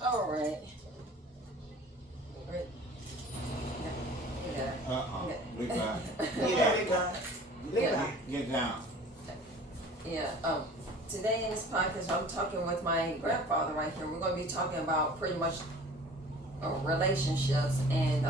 All right. Yeah. Big guy. Yeah, big guy. Big Yeah. guy. Get down. Yeah. Today in this podcast, I'm talking with my grandfather right here. We're going to be talking about pretty much relationships and,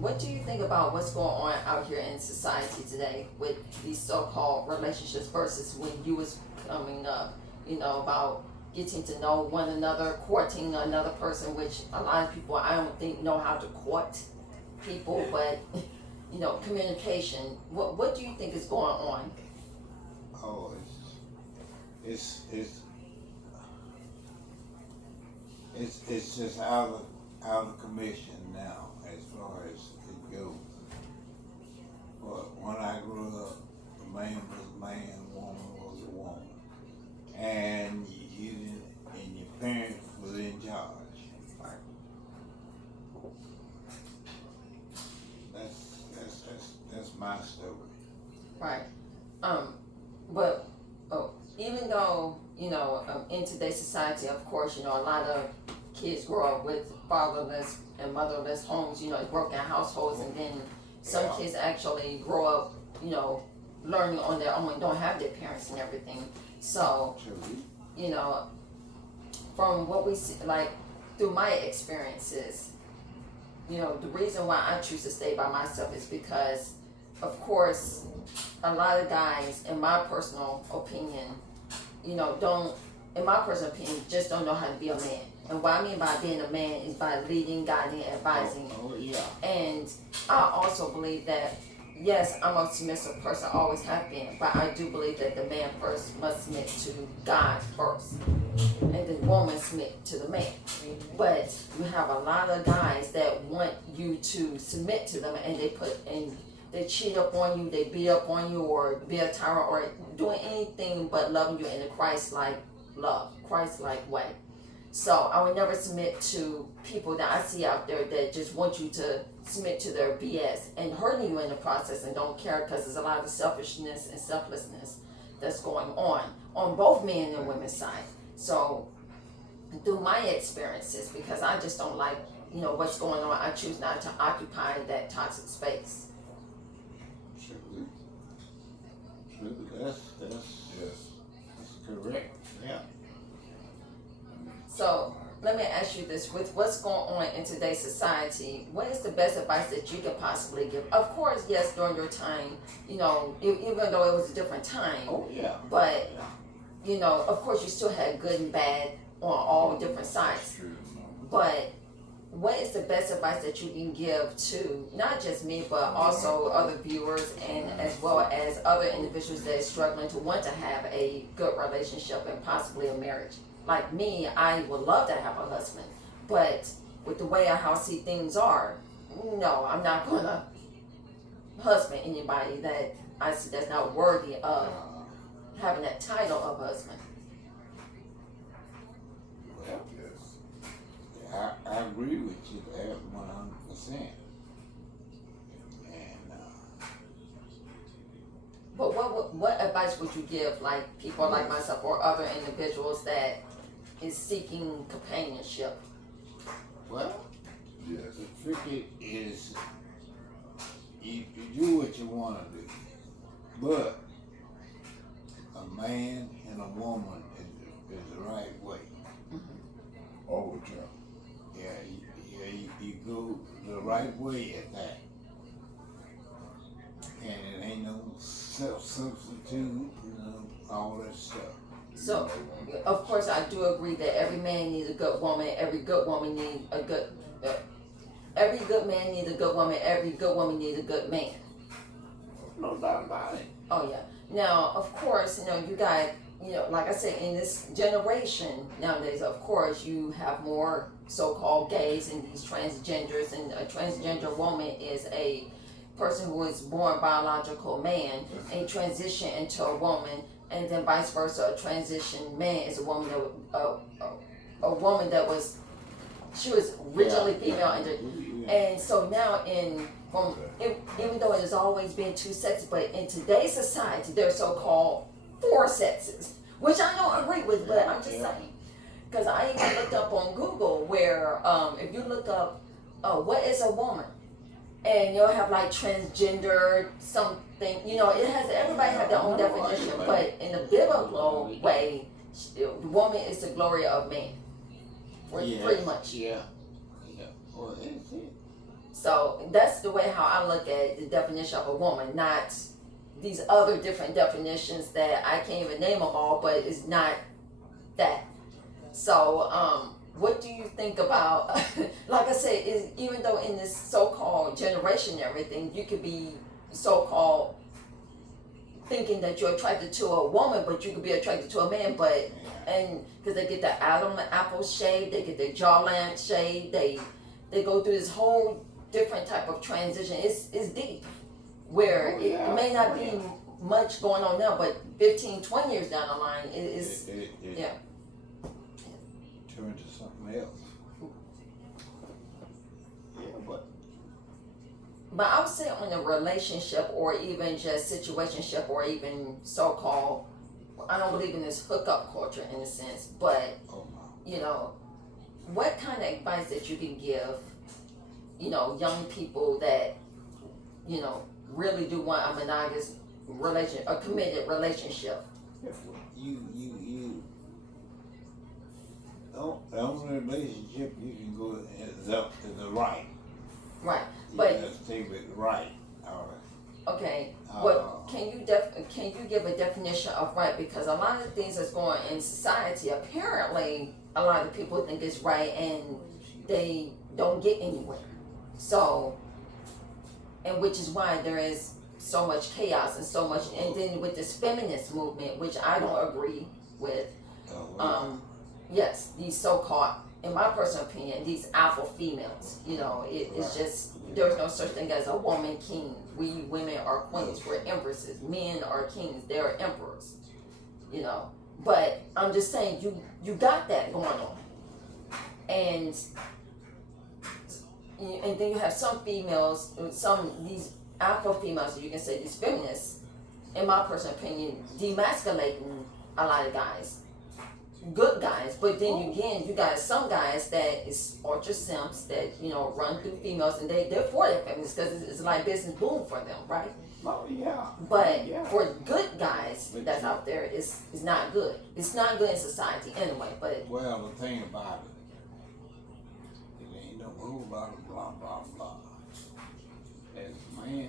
what do you think about what's going on out here in society today with these so-called relationships versus when you was coming up? About getting to know one another, courting another person, which a lot of people I don't think know how to court people, but communication. What do you think is going on? Oh, it's just out of commission now as far as it goes. But when I grew up, a man was a man, a woman was a woman, and you didn't, and your parents was in charge. Like, that's my story. Right. But even though in today's society, of course, a lot of kids grow up with fatherless and motherless homes, broken households, and then some kids actually grow up, learning on their own, don't have their parents and everything. So, from what we see, like through my experiences, the reason why I choose to stay by myself is because, of course, a lot of guys, in my personal opinion, just don't know how to be a man. And what I mean by being a man is by leading, guiding, advising. Oh yeah. And I also believe that, yes, I'm a submissive person, I always have been, but I do believe that the man first must submit to God first, and the woman submit to the man. But you have a lot of guys that want you to submit to them, and they cheat up on you, they beat up on you, or be a tyrant, or doing anything but loving you in a Christ-like love, Christ-like way. So I would never submit to people that I see out there that just want you to submit to their BS and hurting you in the process and don't care, because there's a lot of selfishness and selflessness that's going on both men and women's side. So through my experiences, because I just don't like, what's going on, I choose not to occupy that toxic space. True. That's correct. Yeah. So let me ask you this: with what's going on in today's society, what is the best advice that you could possibly give? Of course, yes, during your time, even though it was a different time. Oh yeah. But of course, you still had good and bad on all different sides. But what is the best advice that you can give to not just me, but also other viewers, and as well as other individuals that are struggling to want to have a good relationship and possibly a marriage? Like me, I would love to have a husband, but with the way how I see things are, no, I'm not gonna husband anybody that I see that's not worthy of having that title of husband. Well, I agree with you there 100%. And But what advice would you give, like people like myself or other individuals that is seeking companionship? well, the tricky is you do what you want to do, but a man and a woman is the right way. All the time. You go the right way at that. And it ain't no self-substitute, all that stuff. So, of course, I do agree that every man needs a good woman. Every good woman needs a good. Every good man needs a good woman. Every good woman needs a good man. No doubt about it. Oh yeah. Now, of course, you got, like I said, in this generation nowadays, of course, you have more so-called gays and these transgenders, and a transgender woman is a person who is born biological man and transition into a woman, and then vice versa. A transition man is a woman a woman that was originally female, and so now even though it has always been two sexes, but in today's society, there's so-called four sexes, which I don't agree with, but I'm just saying. because I even looked up on Google where if you look up what is a woman, and you'll have like transgender something, it has, everybody have their own definition, but in the biblical way, the woman is the glory of man, pretty much. Yeah. Well, that's it. So that's the way how I look at the definition of a woman, not these other different definitions that I can't even name them all, but it's not that. So, what do you think about, like I said, is even though in this so-called generation and everything, you could be so-called thinking that you're attracted to a woman, but you could be attracted to a man, but, and because they get the Adam apple shade, they get their jawline shade, they go through this whole different type of transition. It's deep, where it may not be much going on now, but 15, 20 years down the line, it is, yeah. Turn to something else. Yeah, But I would say on a relationship or even just situationship or even so-called, I don't believe in this hookup culture in a sense, but, what kind of advice that you can give, young people that, really do want a monogamous relationship, a committed relationship? The only relationship you can go is up to the right. Right, You but gotta stay with the right. All right. okay, what can you give a definition of right? Because a lot of things that's going on in society, apparently a lot of people think it's right and they don't get anywhere. So, and which is why there is so much chaos and so much, and then with this feminist movement, which I don't agree with. Yes, these so-called, in my personal opinion, these alpha females. It's just, there's no such thing as a woman king. We women are queens. We're empresses. Men are kings. They're emperors. But I'm just saying, you got that going on, and then you have some females, these alpha females, you can say these feminists, in my personal opinion, demasculating a lot of guys. Good guys, but then again, you got some guys that is ultra simps that run through females, and they're for their feminists because it's like business boom for them, right? Oh yeah. But for good guys that's out there, it's not good. It's not good in society anyway. But well, the thing about it ain't no rule about it, blah blah blah. As a man,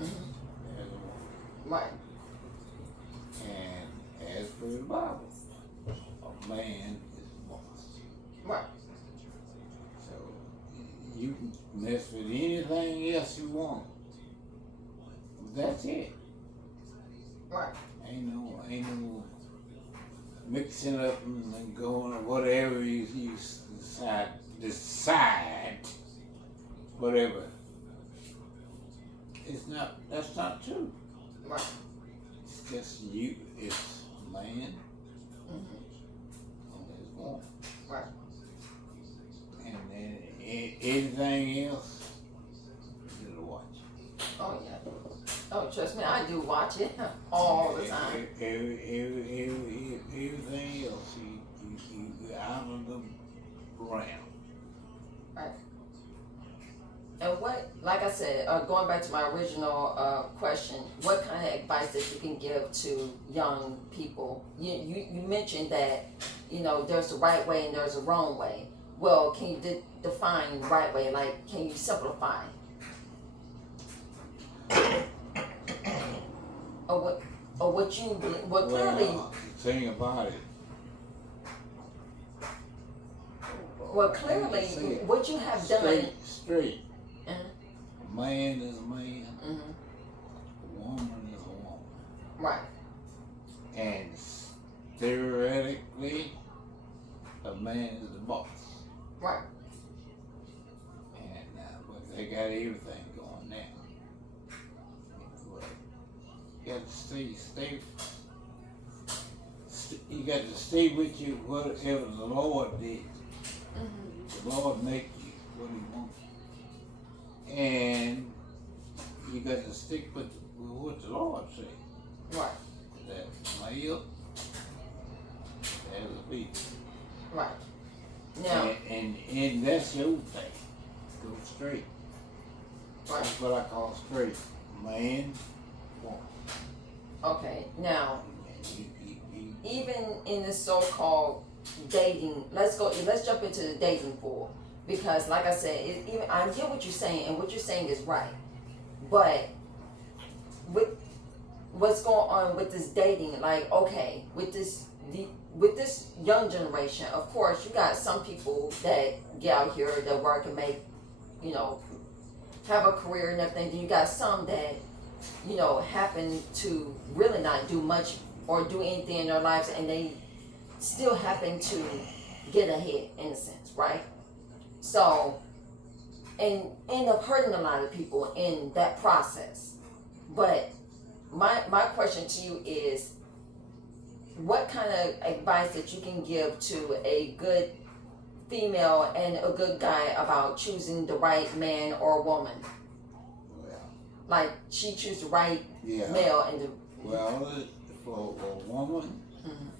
as a woman, right, and as per the Bible, a man is boss. right, So you can mess with anything else you want. That's it. right, Ain't no mixing up and going or whatever you decide, whatever. That's not true. right. It's just it's a man and his woman. Right. And then anything else, you gotta watch. Oh yeah. Oh, trust me, I do watch it all the time. Everything else, you out of the ground. Right. And what, like I said, going back to my original question, what kind of advice that you can give to young people? You mentioned that, there's a right way and there's a wrong way. Well, can you define right way? Like, can you simplify? What clearly, Well, the thing about it. what you have done. Straight. Uh-huh. A man is a man. Mm-hmm. A woman is a woman. Right. And theoretically, a man is the boss. Right. And but they got everything going now. But you got to stay. You got to stay with you whatever the Lord did. Mm-hmm. The Lord make you what He wants. And you got to stick with what the Lord said. Right. That male, as a female. Right. Now, And that's your thing. Go straight. right. That's what I call straight. Man, woman. Okay. Now, You- even in this so-called dating, let's jump into the dating pool, because like I said, even I get what you're saying, and what you're saying is right, but with what's going on with this dating, like, okay, with this young generation, of course you got some people that get out here that work and make, have a career and everything. Then you got some that happen to really not do much or do anything in their lives, and they still happen to get ahead in a sense, right? So, and end up hurting a lot of people in that process. But my question to you is, what kind of advice that you can give to a good female and a good guy about choosing the right man or woman? Well, Like, she choose the right yeah. male and the Well, for a woman, Mhm.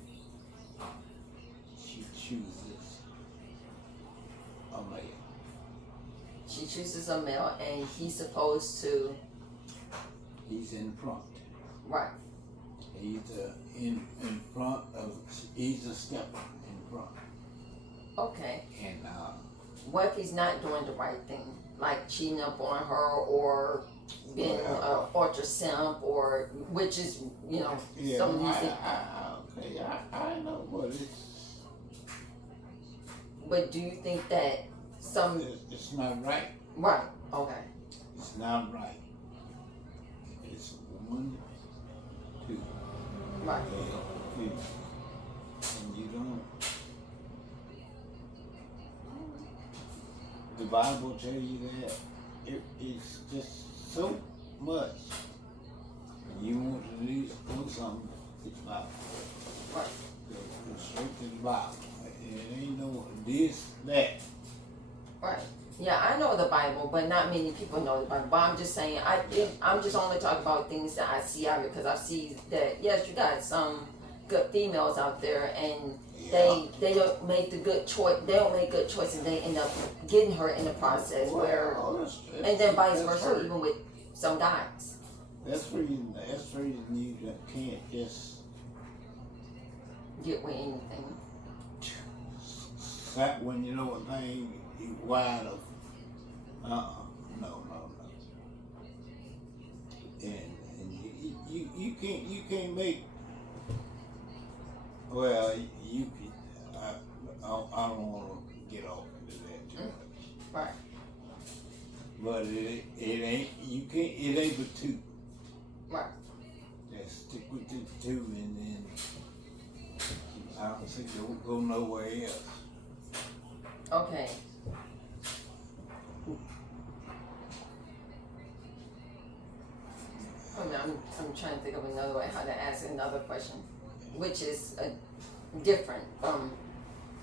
she chooses a male. She chooses a male, and he's supposed to, He's in front. right? He's in front of. He's a step in front. Okay. And What if he's not doing the right thing, like cheating up on her, or being Well, ultra simp, or which is yeah, some of these things. I know, but But do you think that some it's not right. right? Okay. It's not right. It's 1, 2, Right. and 2, and you don't. The Bible tell you that it's just so much. When you want to do something, it's Bible. Right. Go straight to the Bible. It ain't no this, that. Right. Yeah, I know the Bible, but not many people know the Bible. But I'm just saying, I'm just only talking about things that I see out here, because I see that yes, you got some good females out there, and they don't make the good choice. They don't make good choices. They end up getting hurt in the process. And then vice versa, even with some guys. That's reason you can't just Get with anything. slap when you know a thing you wide of. No. And you can't make. Well, you can. I don't want to get off into that too much. Right. But it ain't. You can't. It ain't but two. Right. Just stick with the two, and then I don't think you'll go nowhere else. Okay. I'm trying to think of another way how to ask another question, which is different from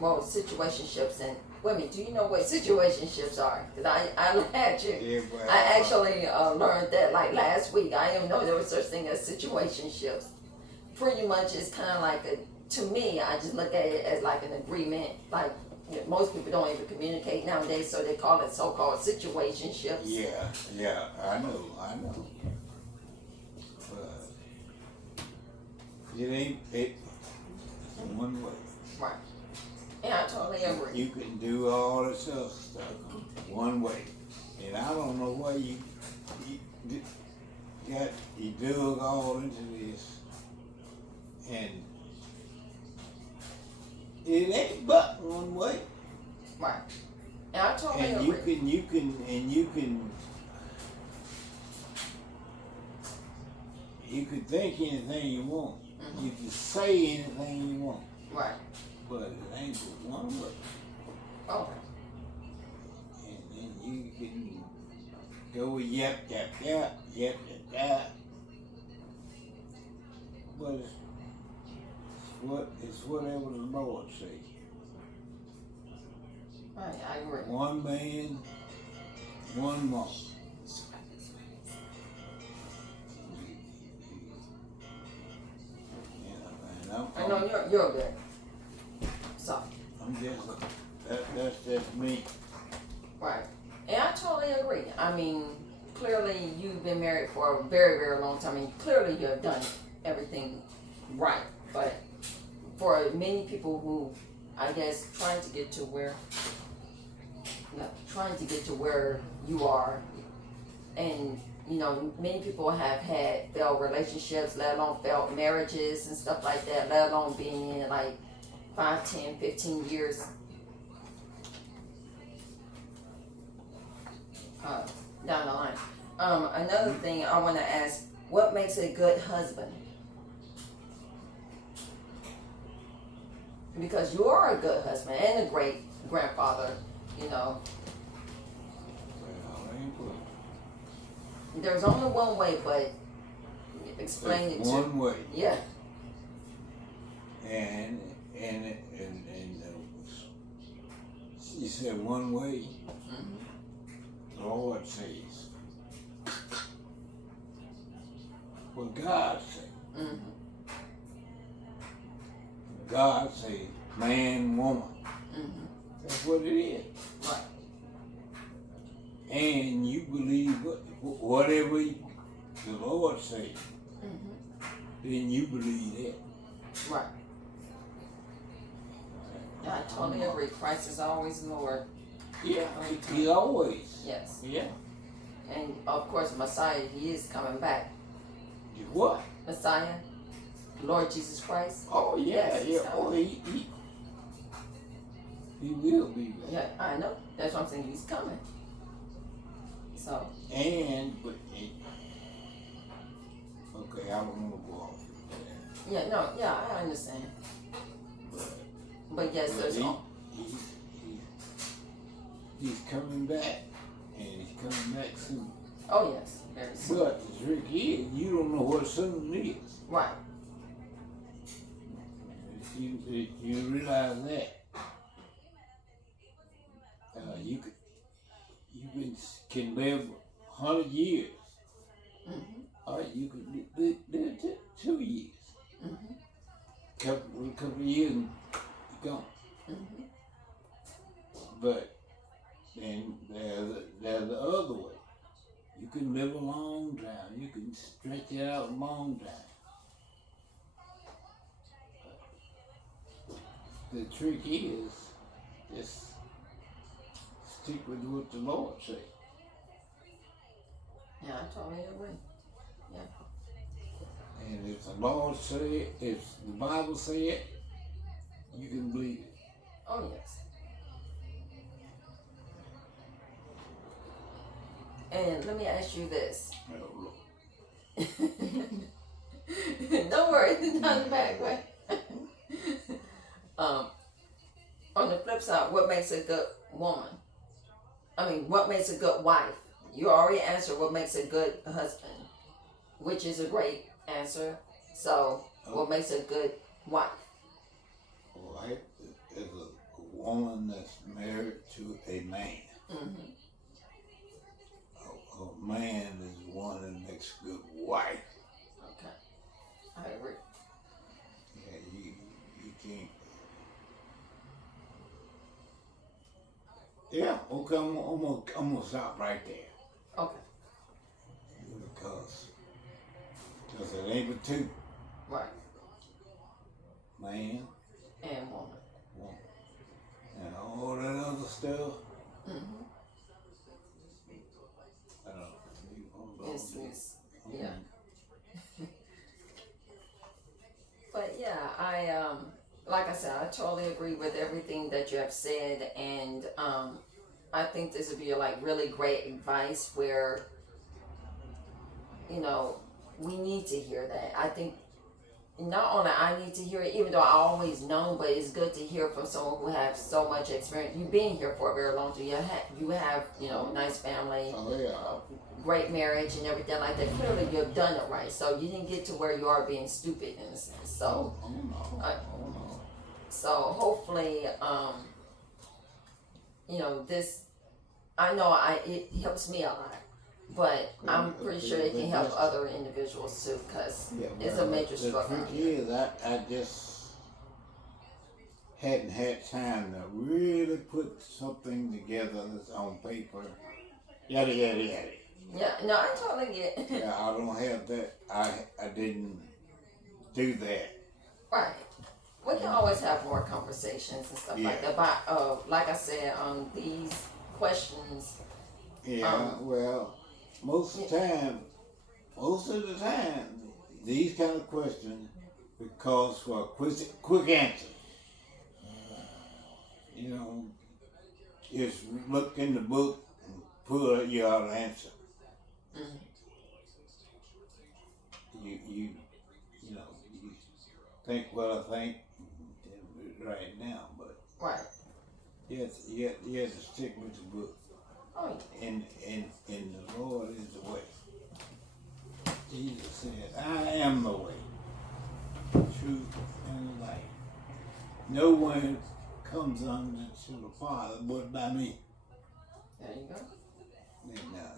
situationships. And women, do you know what situationships are? Because I had you. Yeah, but, I actually learned that like last week. I didn't know there was such thing as situationships. Pretty much, it's kind of like to me, I just look at it as like an agreement. Like most people don't even communicate nowadays, so they call it so-called situationships. Yeah, I know. But it ain't it's one way. Right. Yeah, I totally agree. You can do all this other stuff one way, and I don't know why you dug all into this, and it ain't but one way. Right. And I totally And agree. you can think anything you want. Mhm. You can say anything you want, Right. but it ain't but one way. Okay. And then you can go with yap. But it's whatever the Lord says. Right, I agree. One man, one woman. I know you're good. So, that's just me. Right. And I totally agree. I mean, clearly you've been married for a very, very long time, and clearly you have done everything right. But for many people who, I guess, trying to get to where you are, and many people have had failed relationships, let alone failed marriages and stuff like that, let alone being in like 5, 10, 15 years down the line. Another thing I want to ask, what makes a good husband? Because you are a good husband and a great grandfather, Well, ain't good. There's only one way, but explain it There's to one way, yeah. and she said one way. Mhm. The Lord says, what God says. Mhm. God says, man, woman. Mhm. That's what it is. Right. And you believe whatever the Lord says, Mhm. then you believe that. Right. I totally agree. Christ is always Lord. Yeah, He always. Yes. Yeah. And of course, Messiah, He is coming back. You what? Messiah, Lord Jesus Christ. Oh yeah, Yes, he's yeah. Oh, he will be back. Yeah, I know. That's what I'm saying. He's coming. So. Okay, I don't want to go off. Yeah. No. Yeah, I understand. But yes, there's all. He's coming back, and he's coming back soon. Oh yes, very soon. But the trick is, you don't know what soon is. Right. You realize that you can live 100 years, Mhm. or you can live 2 years. Mhm. Couple of years and you're gone. Mhm. But then there's the other way. You can live a long time. You can stretch it out a long time. The trick is just stick with what the Lord says. Yeah, I totally agree. Yeah. And if the Lord say it, if the Bible say it, you can believe it. Oh yes. And let me ask you this. Oh, Don't worry, it's not back way. On the flip side, what makes a good woman? I mean, what makes a good wife? You already answered what makes a good husband, which is a great answer. So, what makes a good wife? A wife is a woman that's married to a man. Mm-hmm. A man is one that makes a good wife. Okay, I agree. Yeah, you can't. Yeah, okay, I'm gonna stop right there. Okay, Because it ain't but two. right. Man, And woman. woman. And all that other stuff, Mm-hmm. I don't know. It's, yeah. But yeah, I like I said, I totally agree with everything that you have said, and I think this would be like really great advice where we need to hear that. I think not only I need to hear it, even though I always know, but it's good to hear from someone who has so much experience. You've been here for a very long time. You have nice family, Oh, yeah. great marriage, and everything like that. Clearly, you've done it right. So you didn't get to where you are being stupid in a sense. So, Oh, no. so hopefully, this. I know it helps me a lot, but I'm pretty sure it can help other individuals too, because it's a major struggle. The trick is, I just hadn't had time to really put something together that's on paper. Yada yada yada. Yeah, no, I totally get it. Yeah, I don't have that. I didn't do that. Right. We can always have more conversations and stuff like Yeah. that. But like I said, these questions. Yeah, well, most of the time, these kind of questions, because for a quick answer, you know, just look in the book and pull out your answer. Mm, You know, you think what I think right now, but right. you have to stick with the book. Oh, And the Lord is the way. Jesus said, I am the way, truth, and the life. No one comes unto the Father but by me. there you go. Now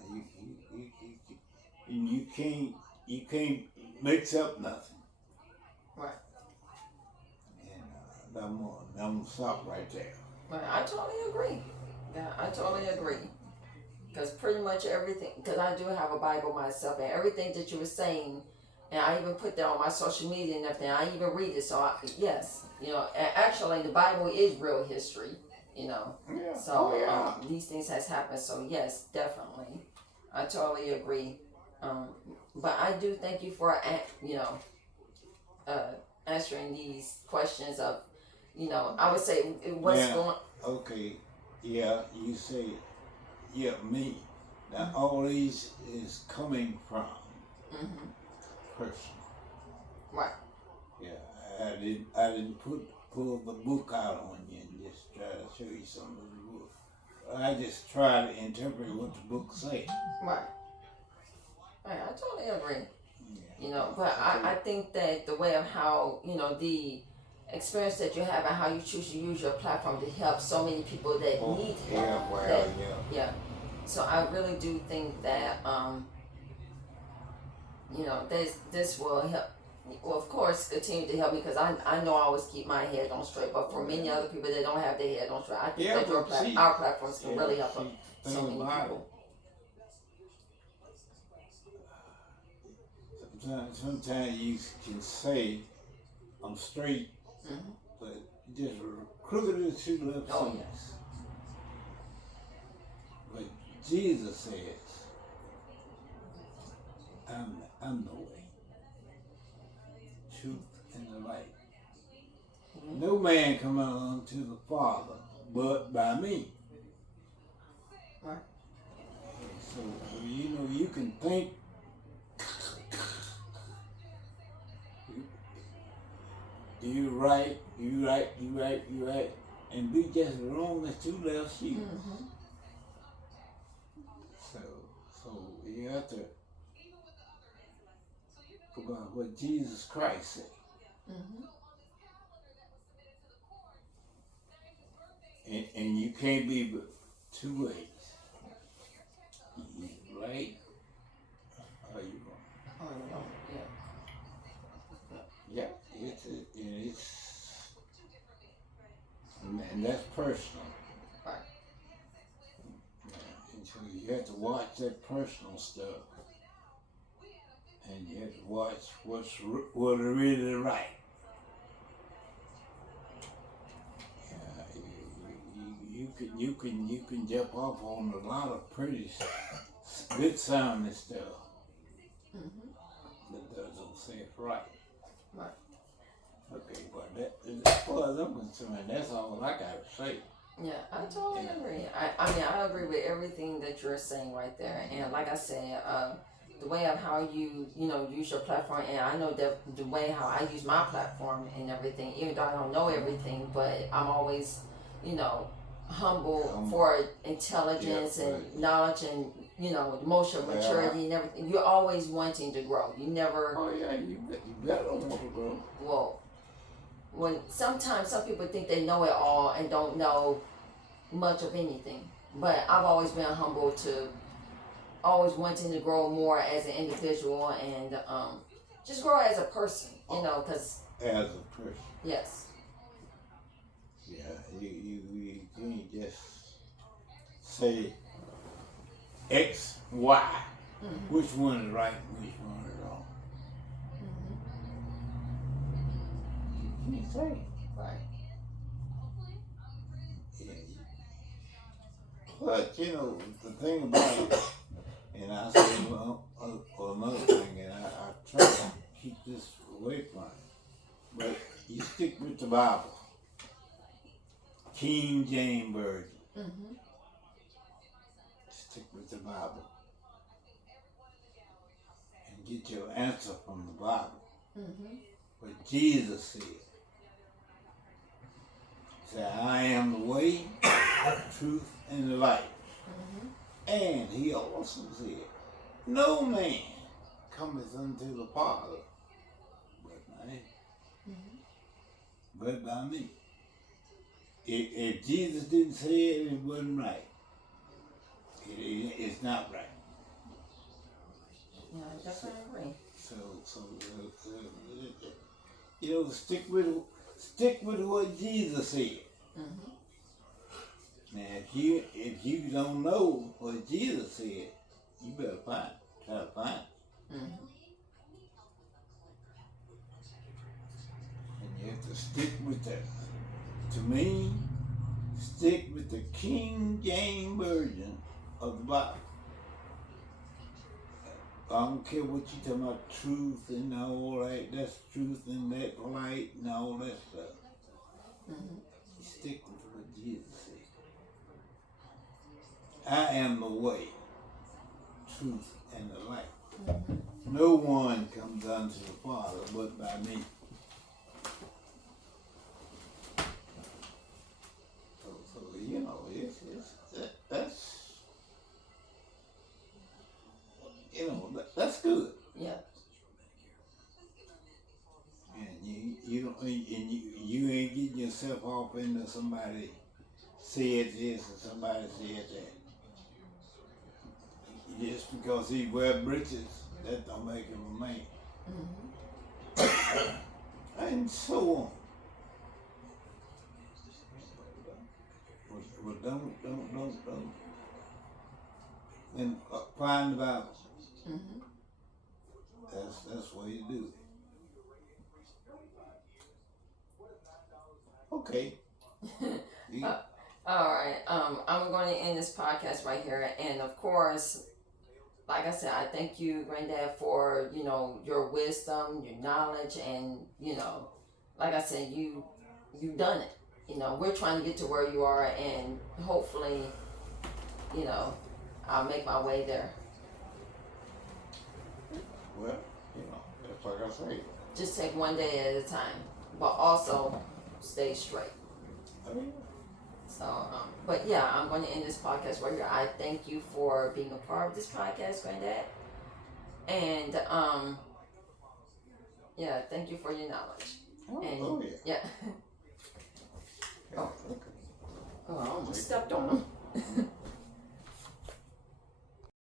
you can't mix up nothing. Right. And I'm gonna stop right there. Right. I totally agree. Yeah, I totally agree. Because pretty much everything, because I do have a Bible myself, and everything that you were saying, and I even put that on my social media and everything. I even read it, so yes, and actually the Bible is real history, Yeah. So these things has happened. So yes, definitely, I totally agree. But I do thank you for answering these questions of, I would say what's Yeah. going. Okay. Yeah. You say. Yeah, me. Now all these is coming from Mm-hmm. person. Right. Yeah, I didn't pull the book out on you and just try to show you some of the book. I just try to interpret what the book say. Right. Right. I totally agree. Yeah. But I think that the way of how, the experience that you have and how you choose to use your platform to help so many people that need help. Yeah, well, that, yeah. Yeah. So I really do think that, this will help. Well, of course, continue to help me because I know I always keep my head on straight. But for many other people that don't have their head on straight, I think that our platforms can really help so many people. Sometimes you can say I'm straight, Mm-hmm. but just crooked as two left Oh, feet. yes. But Jesus says, I'm the way, truth, and the light. Mm-hmm. No man come unto the Father but by me. Right. So you can think you right, and be just as wrong as two left shoes. Mm-hmm. So you have to go by what Jesus Christ said. Mm-hmm. And you can't be but two ways. You either right or you wrong. Oh, no. Yeah. Yeah, and that's personal. Right. And so you have to watch that personal stuff. And you have to watch what's really right. You can jump off on a lot of pretty good sounding stuff Mm-hmm. that doesn't say it right. Right. Okay, but as far as I'm concerned, that's all I gotta say. Yeah, I totally agree. I agree with everything that you're saying right there. And like I said, the way of how you use your platform, and I know that the way how I use my platform and everything, even though I don't know everything, but I'm always, humble for intelligence and knowledge and emotional maturity and everything. You're always wanting to grow. You never. Oh yeah, you better want to grow. Well, when sometimes some people think they know it all and don't know much of anything, but I've always been humble to always wanting to grow more as an individual and just grow as a person, because As a person. yes, say X, Y. Mm-hmm. Which one is right and which one is wrong? You can't say. Right. Yeah. But you know, the thing about it, and I say another thing, and I try to keep this away from it, but you stick with the Bible, King James Version. Mm-hmm. Stick with the Bible and get your answer from the Bible. Mm-hmm. What Jesus said. He said, I am the way, truth, and the life. Mm-hmm. And he also said, no man cometh unto the Father but by him. Mm-hmm. But by me. If Jesus didn't say it, it wasn't right. It's not right. Yeah, I definitely agree. So you know, stick with what Jesus said. Mm-hmm. Now, if you don't know what Jesus said, you better try to find it. Mm-hmm. And you have to stick with that. To me, stick with the King James Version of the Bible. I don't care what you talking about, truth and all that. That's truth and that light and all that stuff. Mm-hmm. You stick with what Jesus said. I am the way, truth, and the light. Mm-hmm. No one comes unto the Father but by me. So you know, that's you know that's good. Yeah. And you ain't getting yourself off into somebody said this or somebody said that. Just because he wear breeches, that don't make him a man. Mm-hmm. And so on. Well, don't. And find the Bible. Mm-hmm. That's the way you do it. Okay. All right. I'm going to end this podcast right here, and of course, like I said, I thank you, Granddad, for your wisdom, your knowledge, and like I said, you've done it. We're trying to get to where you are, and hopefully, I'll make my way there. Well, that's like I say. Just take one day at a time, but also stay straight. I mean, So, but yeah, I'm going to end this podcast right here. I thank you for being a part of this podcast, Granddad. And, yeah, thank you for your knowledge. And, yeah. Oh, Okay. oh, I almost stepped on him.